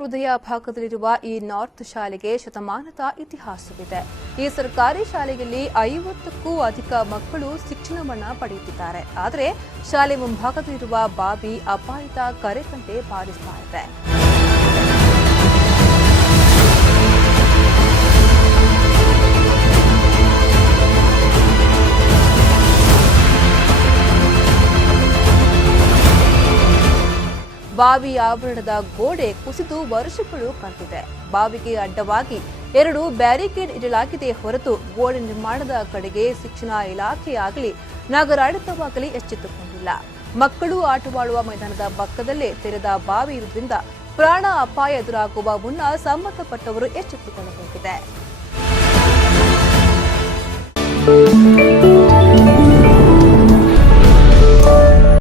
ಹೃದಯ ಭಾಗದಲ್ಲಿರುವ ಈ ನಾರ್ತ್ ಶಾಲೆಗೆ ಶತಮಾನದ ಇತಿಹಾಸವಿದೆ. ಈ ಸರ್ಕಾರಿ ಶಾಲೆಯಲ್ಲಿ 50ಕ್ಕೂ ಅಧಿಕ ಮಕ್ಕಳು ಶಿಕ್ಷಣವನ್ನ ಪಡೆಯುತ್ತಿದ್ದಾರೆ. ಆದರೆ ಶಾಲೆ ಮುಂಭಾಗದಲ್ಲಿರುವ ಬಾವಿ ಅಪಾಯದ ಕರೆಗಂಟೆ ಬಾರಿಸ್ತಾ ಇದೆ. ಬಾವಿ ಆವರಣದ ಗೋಡೆ ಕುಸಿದು ವರ್ಷಗಳು ಕಳೆದಿದೆ. ಬಾವಿಗೆ ಅಡ್ಡವಾಗಿ 2 ಬ್ಯಾರಿಕೇಡ್ ಇಡಲಾಗಿದೆ ಹೊರತು ಗೋಡೆ ನಿರ್ಮಾಣದ ಕಡೆಗೆ ಶಿಕ್ಷಣ ಇಲಾಖೆಯಾಗಲಿ ನಗರಾಡಳಿತವಾಗಲಿ ಎಚ್ಚೆತ್ತುಕೊಂಡಿಲ್ಲ. ಮಕ್ಕಳು ಆಟವಾಡುವ ಮೈದಾನದ ಪಕ್ಕದಲ್ಲೇ ತೆರೆದ ಬಾವಿ ಇರುವುದರಿಂದ ಪ್ರಾಣ ಅಪಾಯ ಎದುರಾಗುವ ಮುನ್ನ ಸಂಬಂಧಪಟ್ಟವರು ಎಚ್ಚೆತ್ತುಕೊಳ್ಳಬೇಕಿದೆ.